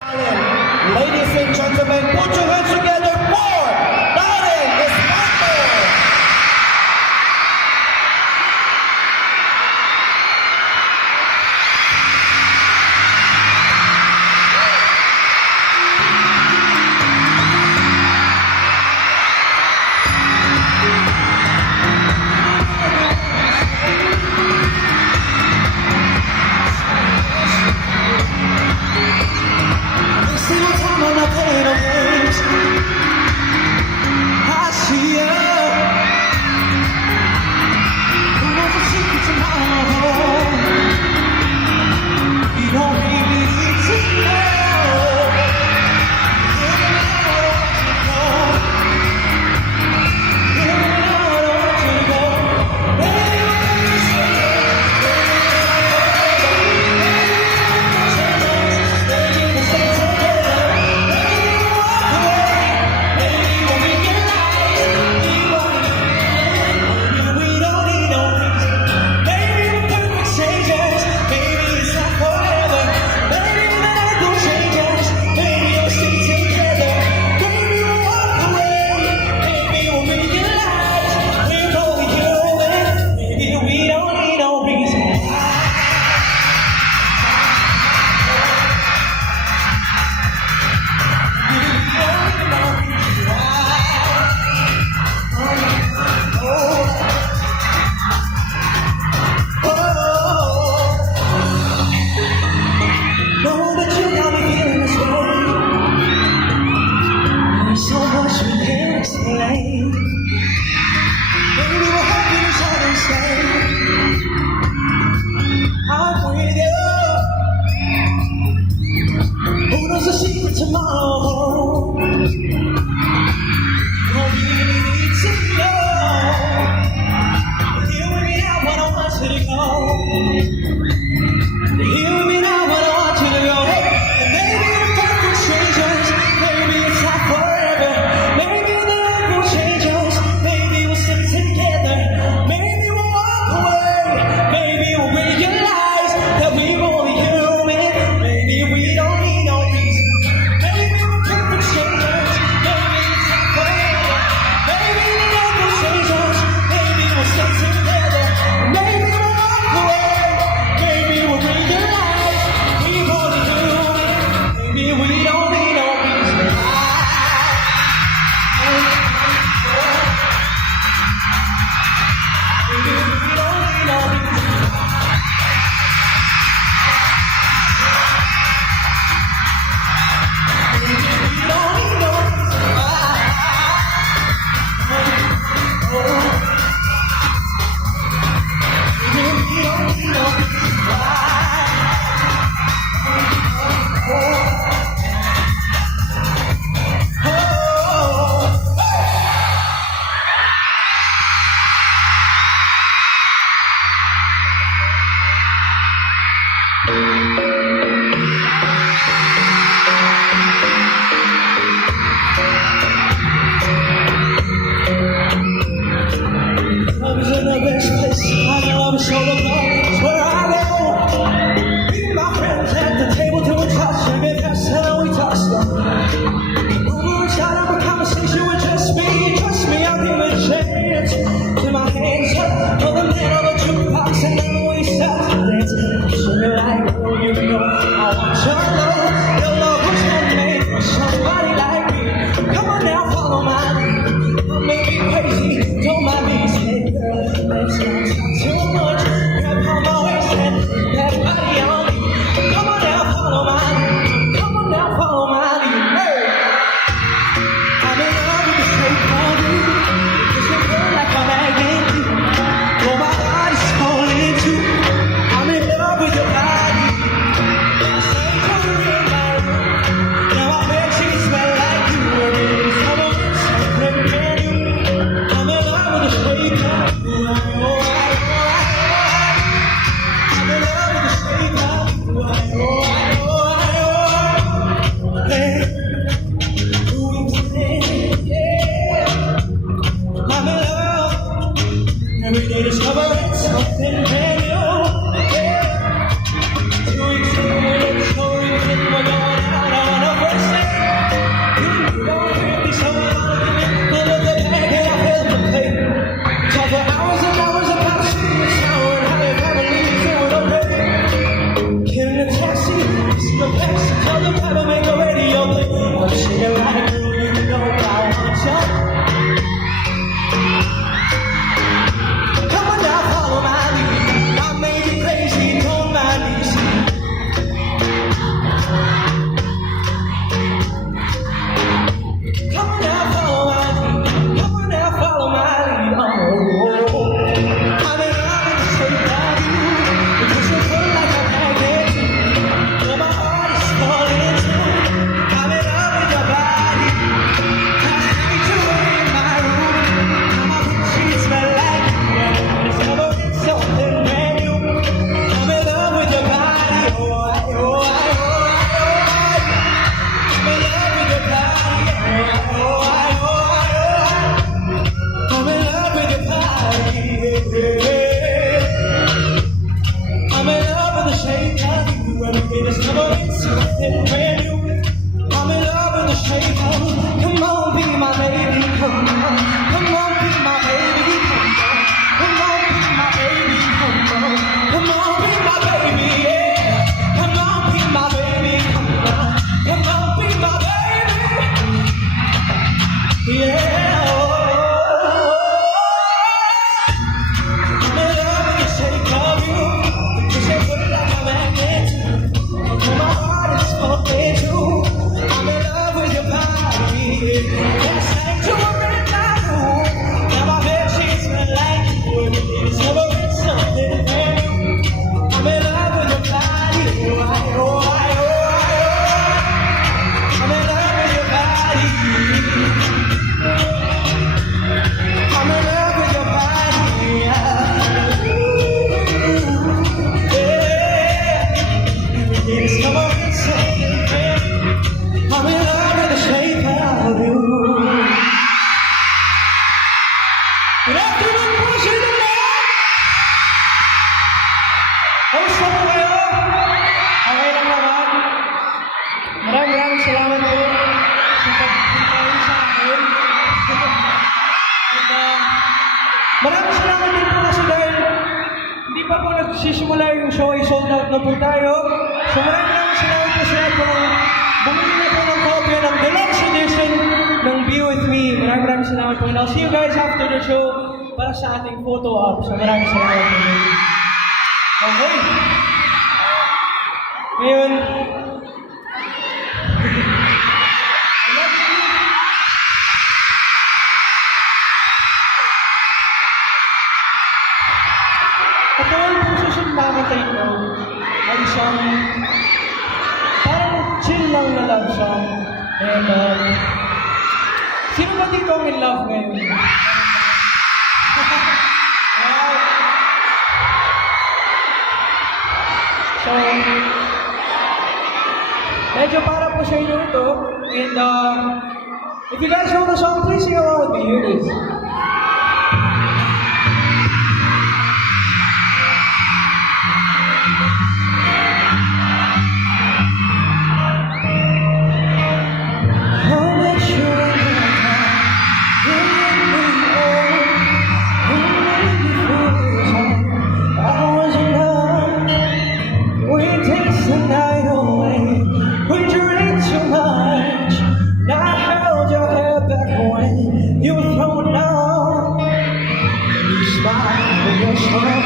Ladies and gentlemen, put your hands together for Darren Espanto! Single time I'm not playing no games. I see ya. Who knows the secret tomorrow? You don't really need to know. Tomorrow, you don't really need to know. Hear me now, but I want you to go. Hear me now, but I want you to go. And maybe the perfect strangers, maybe it's not forever. Maybe the light will change us. Maybe we'll stick together. Maybe we'll walk away. Maybe we'll realize that we're only human. Maybe we don't need no reason. Love is in the best place. I love is so the it's where I go. Me and my friends at the table doing shots, and that's how we talk stuff. Over a shot of a conversation with just me. Trust me, I'll give it a chance. Till my hands hurt, for the man on the jukebox, and then we start to dance. So you're like, oh, you know, I want your love. Your love was handmade for somebody like me. Come on now, follow my lead. Don't make me crazy, don't mind me. Say, girl, let's not talk too much. something brand new. I'm in love with the shape of you. Come on, be my baby, come on. Come on, be my baby, come on. Come on, be my baby, come on. Come on, be my baby, yeah. Come on, be my baby, come on. Come on, be my baby, yeah. I'm in love with the shape of you. You say put it like a magnet. My heart is spoken to. I'm in love with your body. That sanctuary now. Now my bed sheets smell like you. It's never been something brand new. I'm in love with your body. Oh, oh, oh, oh. I'm in love with your body. I'm in love with your body. Yeah. It's never been something brand new. I'm in love with the shape of you. Good afternoon po sa inyo lahat. Kamusta po kayo? Okay lang naman. Maraming salamat po sa pagpunta sa akin. And maraming salamat din po kasi dahil hindi pa po nagsisimula yung show ay sold out na po tayo. So maraming salamat po sa lahat kung bumili na po ng kopya ng deluxe edition ng Be With Me. Maraming salamat po. And I'll see you guys after the show para sa ating photo op. So maraming salamat po. Okay. Ngayon, ito ang susunod namin tayo ay isang parang chill lang na love song. And sino ba dito ang in love ngayon? So, medyo para po sa inyo ito. And if you guys know the song, please sing along with me. Here it is. You were thrown down. You smiled with your shoulder.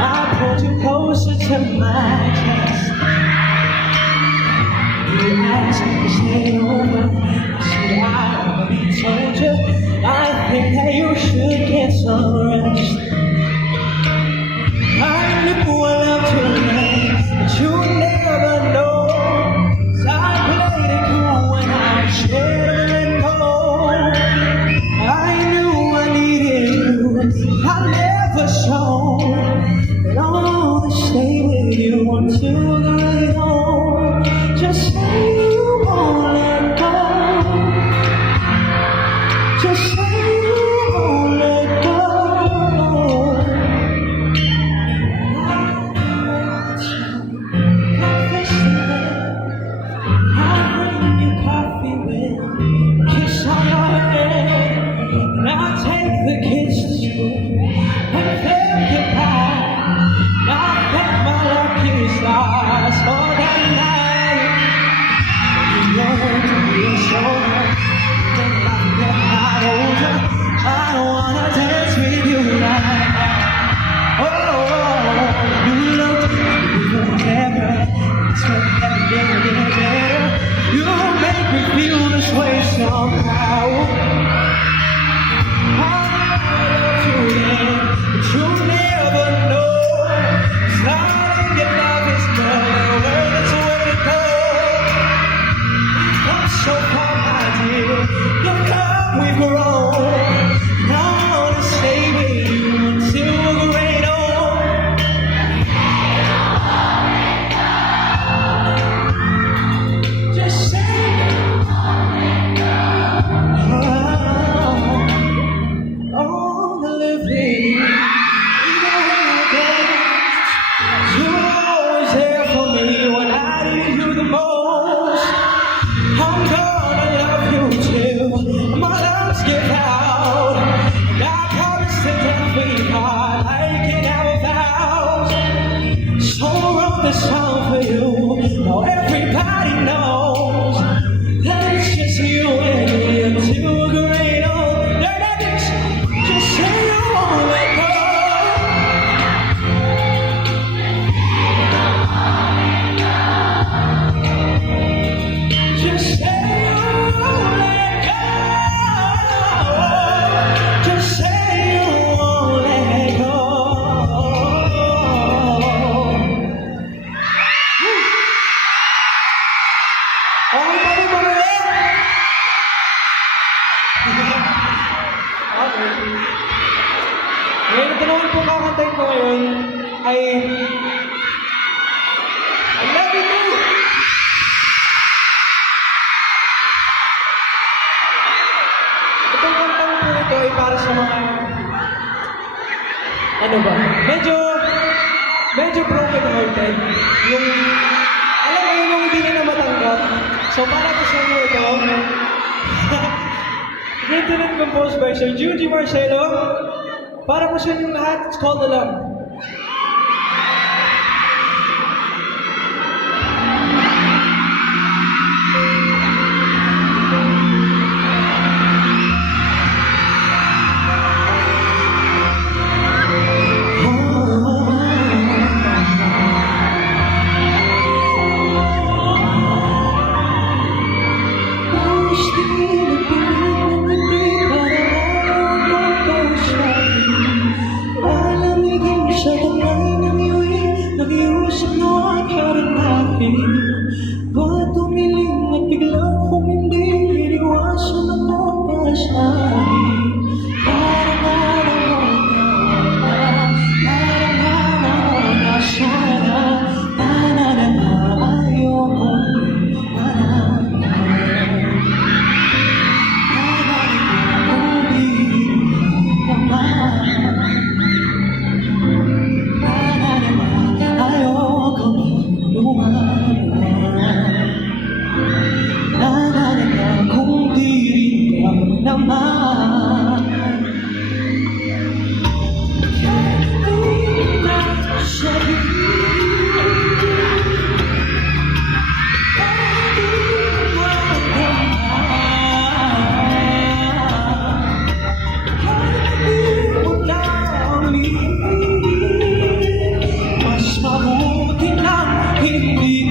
I pulled you closer to my chest. You asked me to stay over. I said I already told you. I think that you should get some rest. I knew I loved you, but you never know. I played it cool when I shared and cold. I knew I needed you. I never showed, but I wanna stay with you until the way home. Just say you won't let go. Just say you won't let go. The kids to school and pick your pie. I thank my lucky stars for that now everybody knows that it's just you and me until we're great old. Learn that it's just say you won't let go. Just say you won't let go. Just say you won't let go. Okay, pare, pare. Okay. Ngayon, ito naman po kakantayin ko ngayon ay I love you too. Itong kantang po ito ay para sa mga ano ba? Medyo broken hearted. Yung alam mo yun, yung hindi na matanggap. So para po sa inyo ito, written and composed by Sir Junji Marcelo. Para po sa inyo lahat, it's called Alam. Ba't tumiling at biglang kung hindi iniwasan ang pagpasahin? Na sana, ayoko mas mabuti na hindi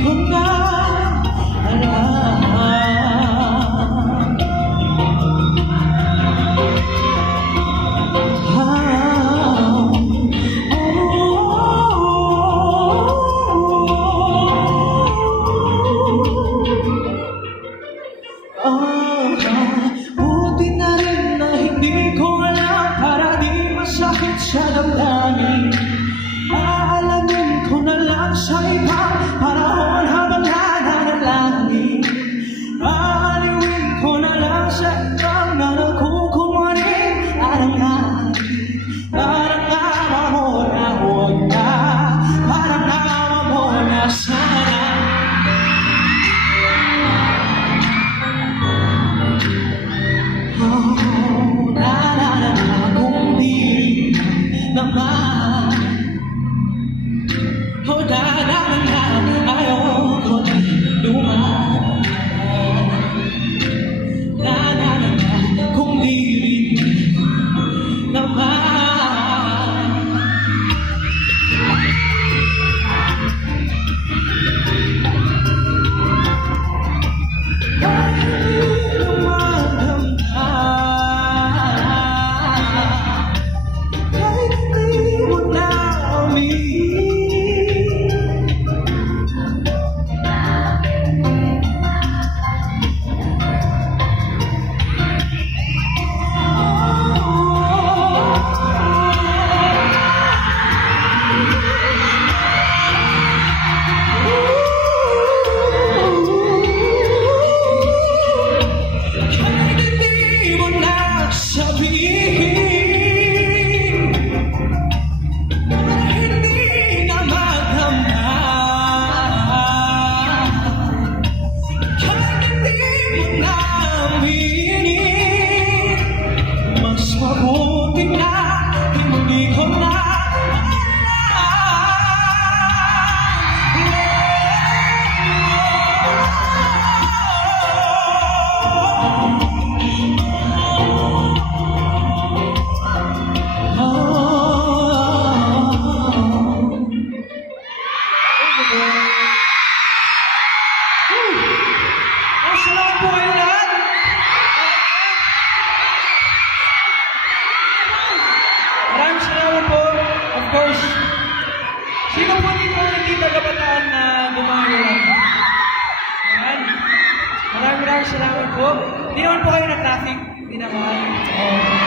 course, salamat po. Hindi naman po kayo na-traffic. Hindi naman.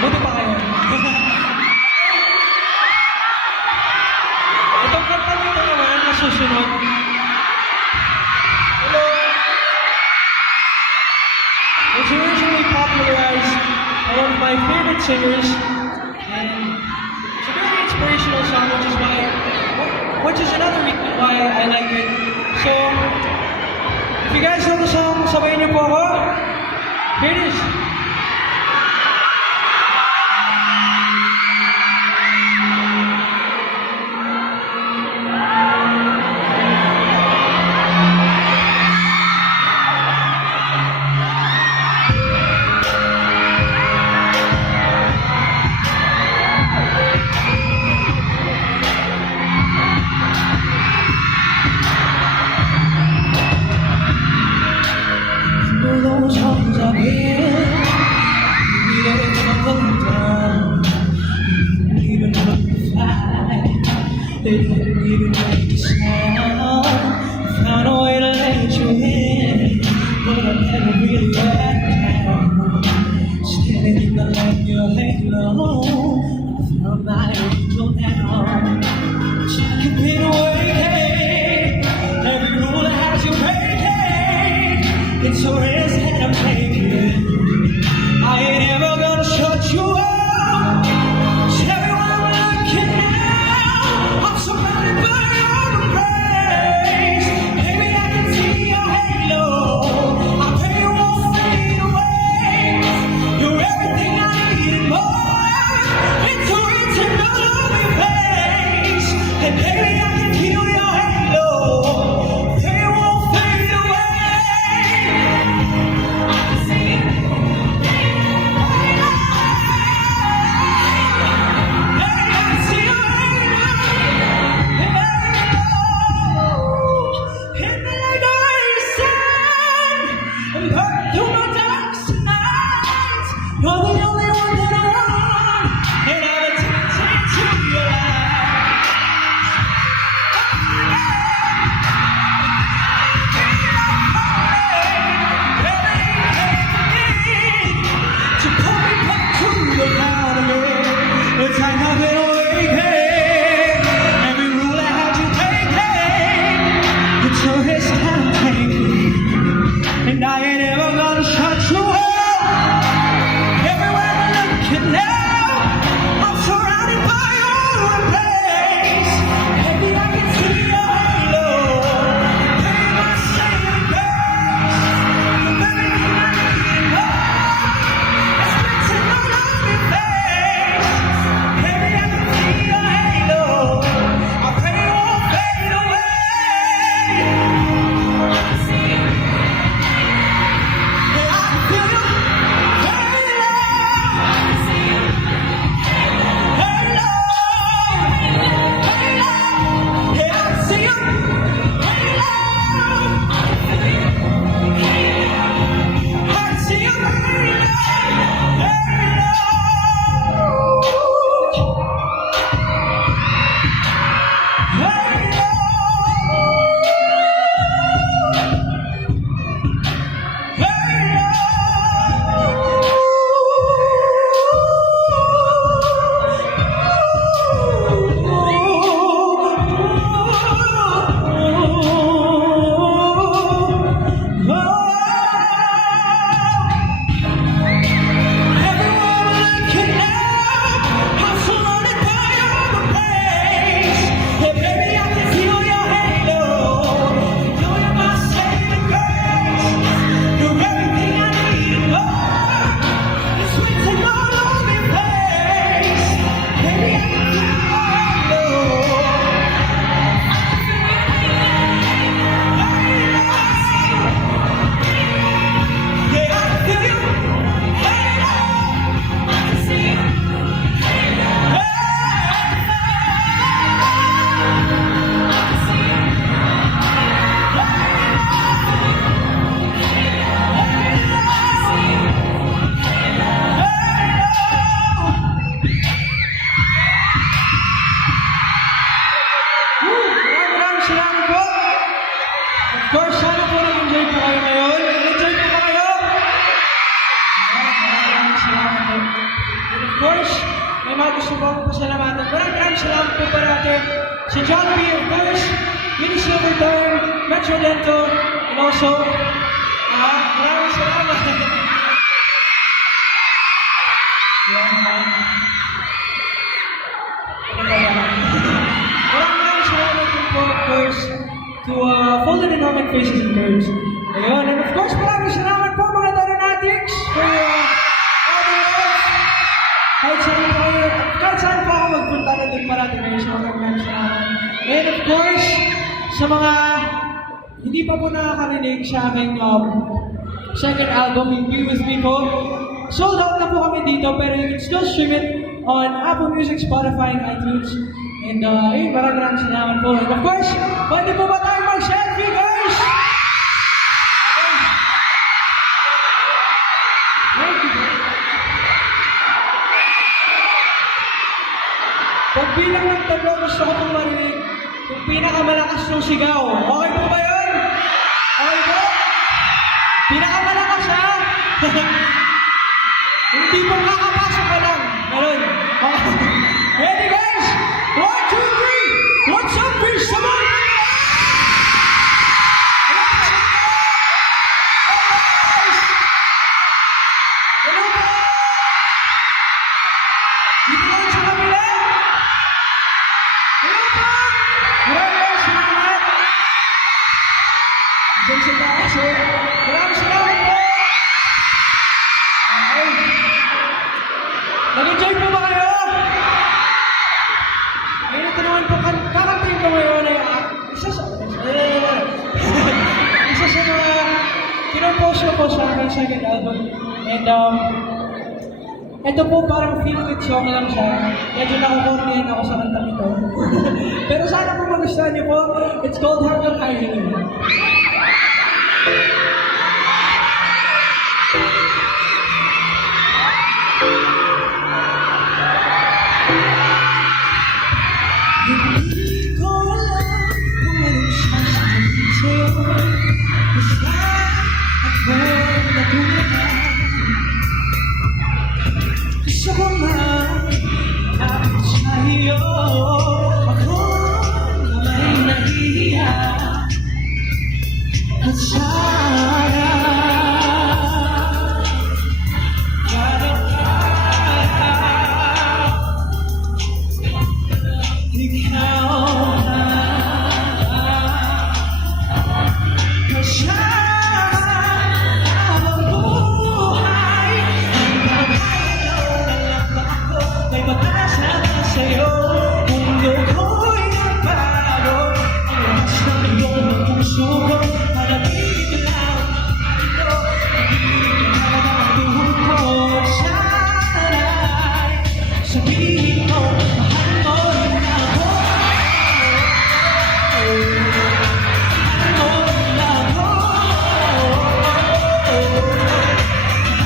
Buti pa kayo. Itong kanta nito naman na susunod. Hello. It's originally popularized by one of my favorite singers. And it's a very inspirational song, which is another reason why I like it. So, if you guys know the song, sabayin niyo po ako. Here it is. Those homes up here, we let them down. Didn't even look to fly, they didn't even make a sound. Found a way to let you in, but I never really had time. Standing in the light, your halo, from my angel down. So I can pin away every rule that has you breaking. It's a risk that I'm taking. I ain't ever gonna shut you out. Everyone looking now, I'm surrounded by your embrace. Baby, I can see your halo. I pray you won't fade away. You're everything I need and more. It's a reason to love your face. And baby, I can feel your halo. Pray you won't fade away. You're the only one that I want, and I'm addicted to your light. To pull me back to the ground again, it's like I've been awakened. Every rule I had you taking, it's a risk I'm taking, and I ain't ever gonna shut you out. Now, I'm surrounded by your embrace. Baby, I can see your halo. Baby, my saving grace. You're everything I need and more. It's written all on your face. Baby, I can see your halo. I pray you won't fade away. I can see you. Yeah, I can feel you. Of course, sana po nag-enjoy po kayo ngayon. Nag-enjoy po ba kayo? course, may mga gusto ko akong pasalamatan. Maraming salamat po parati si John B, of course, Winnie Silverthorne, Metro Dento, and also, maraming salamat. Maraming salamat din po, of course, to Full Dynamic Faces and Curves. Ayun, and of course, maraming salamat po mga Daronatics for all the love. Kahit saan po ako magpunta na din parating kayo sa mga maraming salamat. And of course, sa mga hindi pa po nakakarinig sa aking second album, yung Be With Me po, sold out na po kami dito, pero you can still stream it on Apple Music, Spotify, and iTunes. And ayun, maraming salamat po. And of course, pwede po ba tayo mag-selfie, guys? Thank you. Pag bilang ng tatlo, gusto ko pong marinig yung pinakamalakas ng sigaw. Okay po ba yun? Okay po? Pinakamalakas, ha? Hindi po kakapasok ka lang. Meron. Ready, guys? 1, 2, 3. What's up, fish? Come on! Hello po! Dito lang sa kabila! Hello po! Maraming salamat! Diyan sa taas, eh. Maraming salamat po! Okay. Nag-enjoy po ba kayo? Ngayon ito naman po, kakantayin ko ngayon ay isa sa mga kinopost ko po sa aking second album. And ito po parang feel-good song lang siya. Medyo nakukornihan ako sa kantang ito. Pero sana po magustuhan niyo po. It's called Hanggang Hanging. Hindi ko alam kung anong sasabihin sa'yo. Basta ako natulungan. Gusto ko maapit sa'yo. Ako na may nahihiya. At sana sabihin mo, mahal mo rin ako. Mahal mo rin ako. Mahal mo rin ako.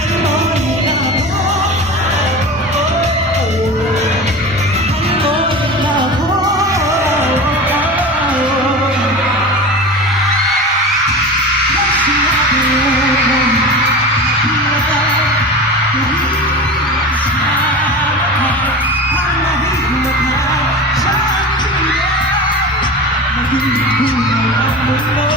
Mahal mo rin ako. Sa akin, maging buhay ang mundo.